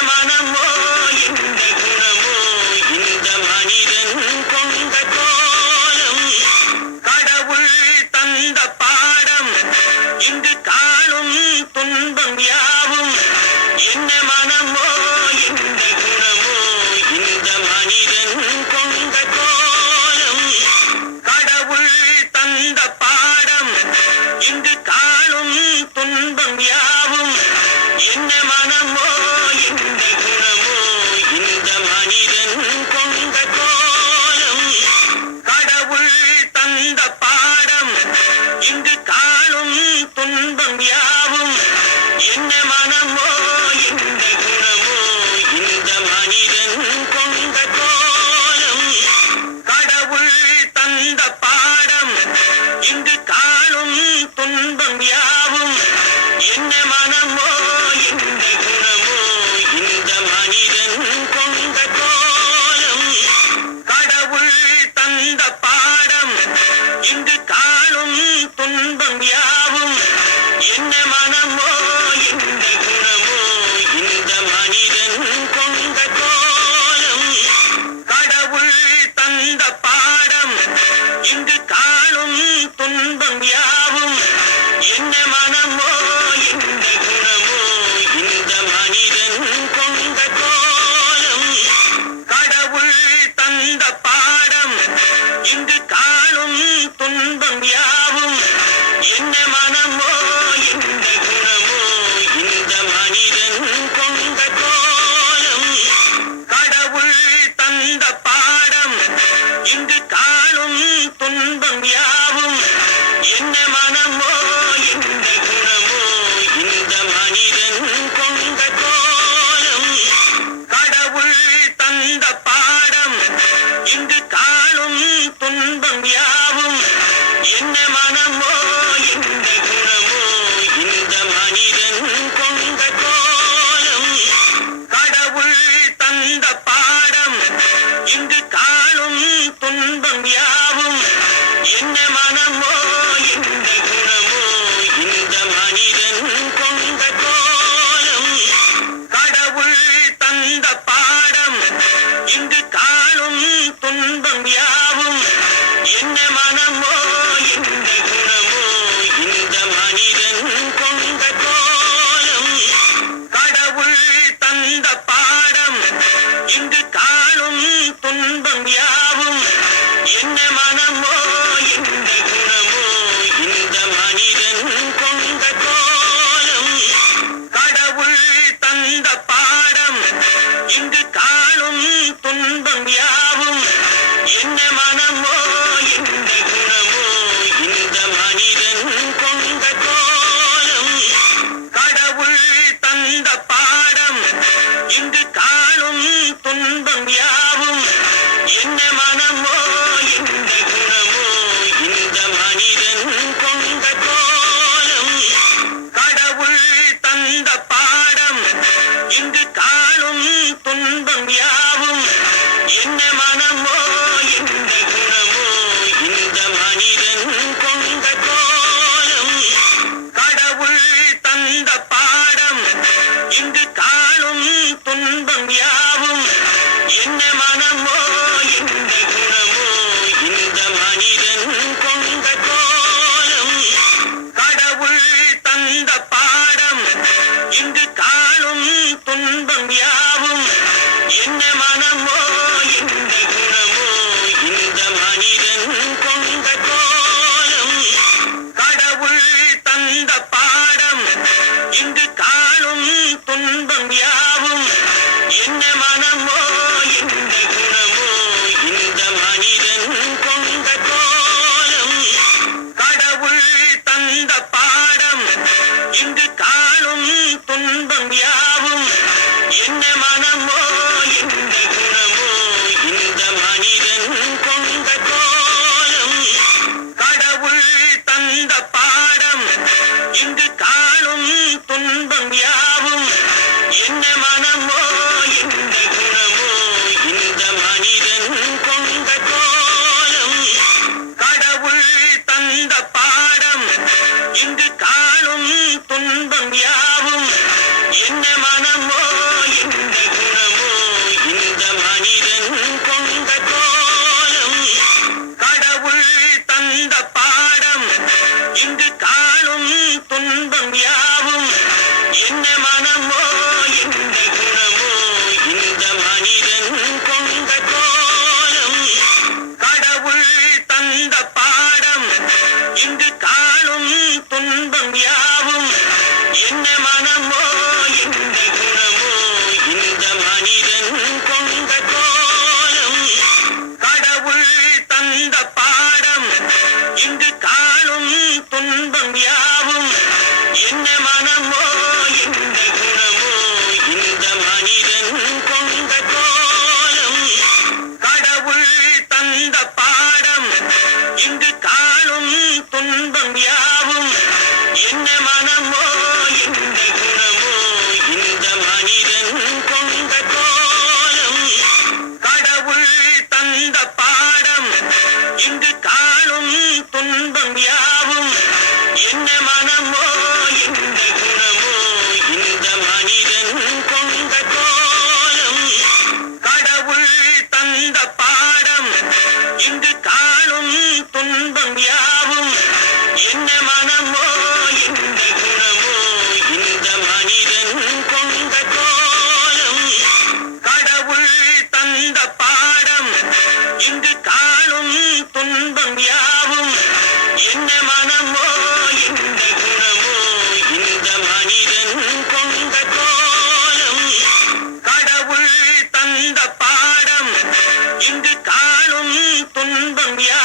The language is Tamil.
semana. இங்கு காணும் துன்பம் யாவும் என்ன மனமோ இந்த குணமோ இந்த மனிதன் கொண்ட கோலம். கடவுள் தந்த பாடம் இங்கு காணும் துன்பம் யாவும் என்ன மனமோ இந்த മഞ്ഞ മനം துன்பம் யாவும் என்ன மனமோ இந்த குணமோ இந்த மனிதன் கொண்ட கோலம். கடவுள் தந்த பாடம் இங்கு காணும் துன்பம் யாவும் என்ன மனமோ இந்த మనమో ఇంద గుణమో துன்பம் யாவும் என்ன மனமோ என்ன குணமோ இந்த மனிதன் கொண்ட கோலம். கடவுள் தந்த பாடம் இங்கு காணும் துன்பம் யாவும் என்ன மனமோ என்ன Yeah.